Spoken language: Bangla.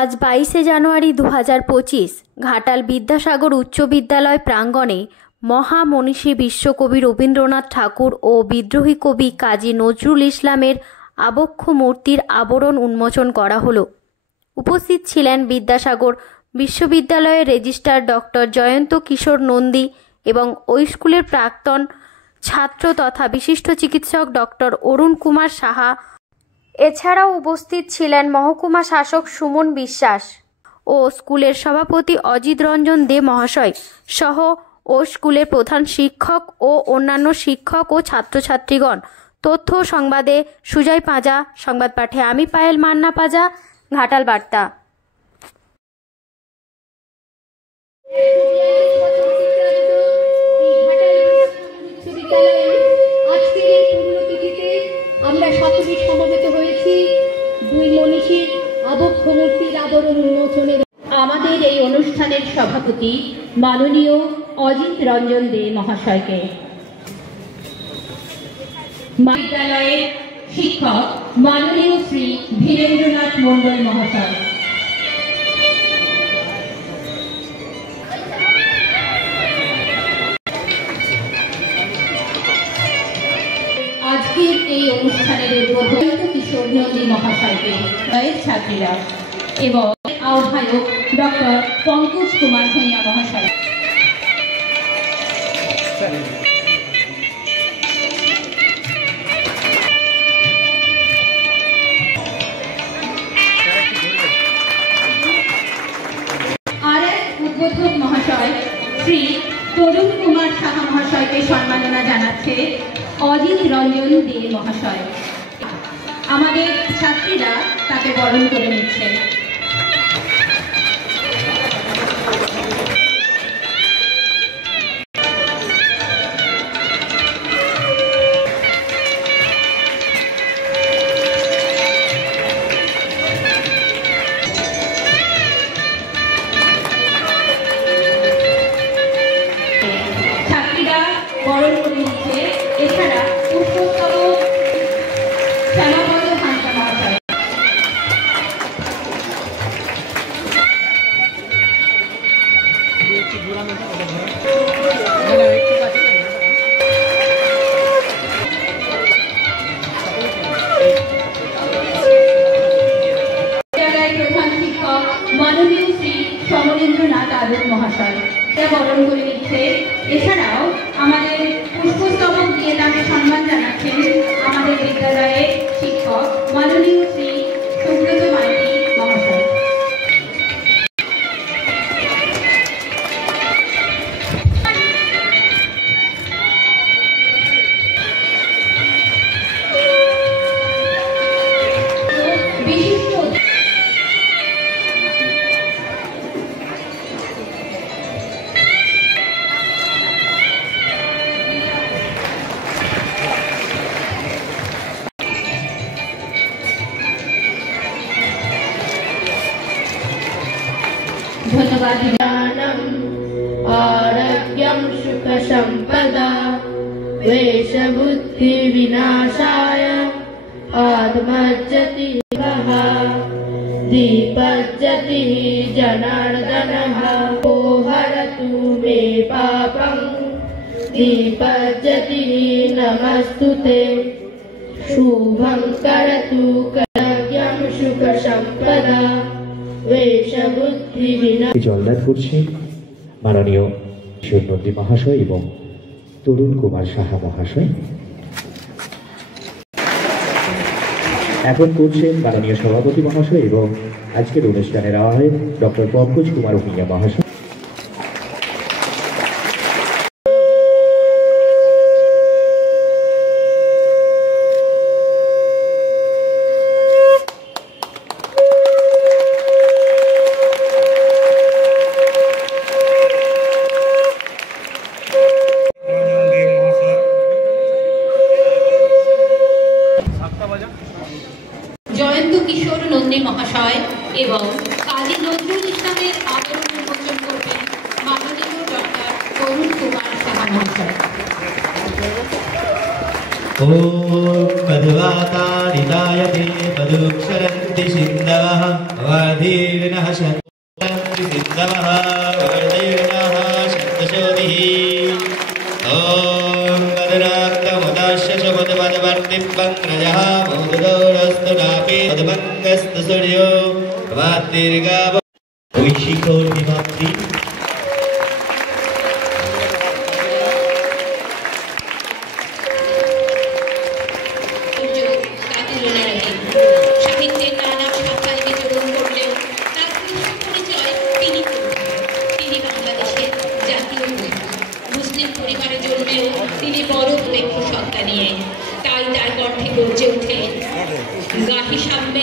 আজ 22শে জানুয়ারি 2025 ঘাটাল বিদ্যাসাগর উচ্চ বিদ্যালয় প্রাঙ্গণে মহামনীষী বিশ্বকবি রবীন্দ্রনাথ ঠাকুর ও বিদ্রোহী কবি কাজী নজরুল ইসলামের আবক্ষ মূর্তির আবরণ উন্মোচন করা হলো। উপস্থিত ছিলেন বিদ্যাসাগর বিশ্ববিদ্যালয়ের রেজিস্ট্রার ডক্টর জয়ন্ত কিশোর নন্দী এবং ওই স্কুলের প্রাক্তন ছাত্র তথা বিশিষ্ট চিকিৎসক ডক্টর অরুণ কুমার সাহা। এছাড়াও উপস্থিত ছিলেন মহকুমা শাসক সুমন বিশ্বাস ও স্কুলের সভাপতি অজিত রঞ্জন দে মহাশয় সহ ও স্কুলের প্রধান শিক্ষক ও অন্যান্য শিক্ষক ও ছাত্রছাত্রীগণ। তথ্য সংবাদে সুজয় পাঁজা, সংবাদ পাঠে আমি পায়েল মান্না পাঁজা, ঘাটাল বার্তা। আমরা সকলে সমবেত হয়েছি দুই মনীষীর আবক্ষ মূর্তির আবরণ উন্মোচনের। আমাদের এই অনুষ্ঠানের সভাপতি মাননীয় অজিত রঞ্জন দে মহাশয়কে, বিদ্যালয়ের শিক্ষক মাননীয় শ্রী বীরেন্দ্রনাথ মণ্ডল মহাশয়, আজকের এই অনুষ্ঠানের উদ্বোধন কিশোর নন্দী মহাশয়কে, ছাত্রীরা এবং আহ্বায়ক ডক্টর পঙ্কজ কুমার ভূঁইয়া মহাশয়। আর এক উদ্বোধক মহাশয় শ্রী তরুণ কুমার সাহা মহাশয়কে সম্মাননা জানাচ্ছে অজিত রঞ্জন দে মহাশয়। আমাদের ছাত্রীরা তাকে বরণ করে নিচ্ছে। ছাত্রীরা বরণ করে নিচ্ছে। এছাড়া পুষ্পস্তবক শ্যামাপদ হাঁসদা মহাশয়, প্রধান শিক্ষক মাননীয় শ্রী সমরেন্দ্রনাথ আদক মহাশয় বরণ করে নিচ্ছে। এছাড়াও আমাদের পুষ্পস্তবক দিয়ে তাকে সম্মান জানাচ্ছেন আমাদের বিদ্যালয়ের শিক্ষক মাননীয় শ্রী সুব্রত মাইতি মহাশয়। বিশিষ্ট ধন্যবাদ। आरोग्यं सुख संपदा वेश बुद्धि विनाशाय आत्मज्जति दीपज्जति जनार्दनः ओ हरतु मे पापं दीपज्जति नमस्तुते शुभं करतु आरोग्यं सुख संपदा वेश बुद्धि विना। জলদান করছে মাননীয় কিশোর নন্দী মহাশয় এবং তরুণ কুমার সাহা মহাশয়। এখন করছেন মাননীয় সভাপতি মহাশয় এবং আজকের অনুষ্ঠানের আহ্বায়ক ডক্টর পঙ্কজ কুমার ভূঁইয়া মহাশয়। জয়ন্ত কিশোর নন্দী মহাশয় এবং কাজী নজরুল ইসলামের আবরণ উন্মোচন করবেন মাননীয় ডক্টর অরুণ কুমার সাহা মহাশয়। ओम पदवाता निदाय दे पदुक्षरं शान्ति सिन्धवः वाधीर्नः शान्ति सिन्धवः वाधीर्नः शान्तशोभिः ॐ वदनाक्तमुदास्य च मुदवदवर्तिपङ्क्रजः मोददोरस्तु नापि मदभङ्गस्तु सूर्यो वादीर्गाव ঐশিকর্ণিমাতৃ সাহিত্যের নানা শাখায় বিচরণ করলেও তার কৃষ্ণ পরিচয় তিনি বাংলাদেশের জাতীয় কবি। মুসলিম পরিবারে জন্মেও তিনি বড় উল্লেখ্য সত্তা নিয়ে, তাই তার কণ্ঠে গর্জে ওঠে গাহি সাম্যে।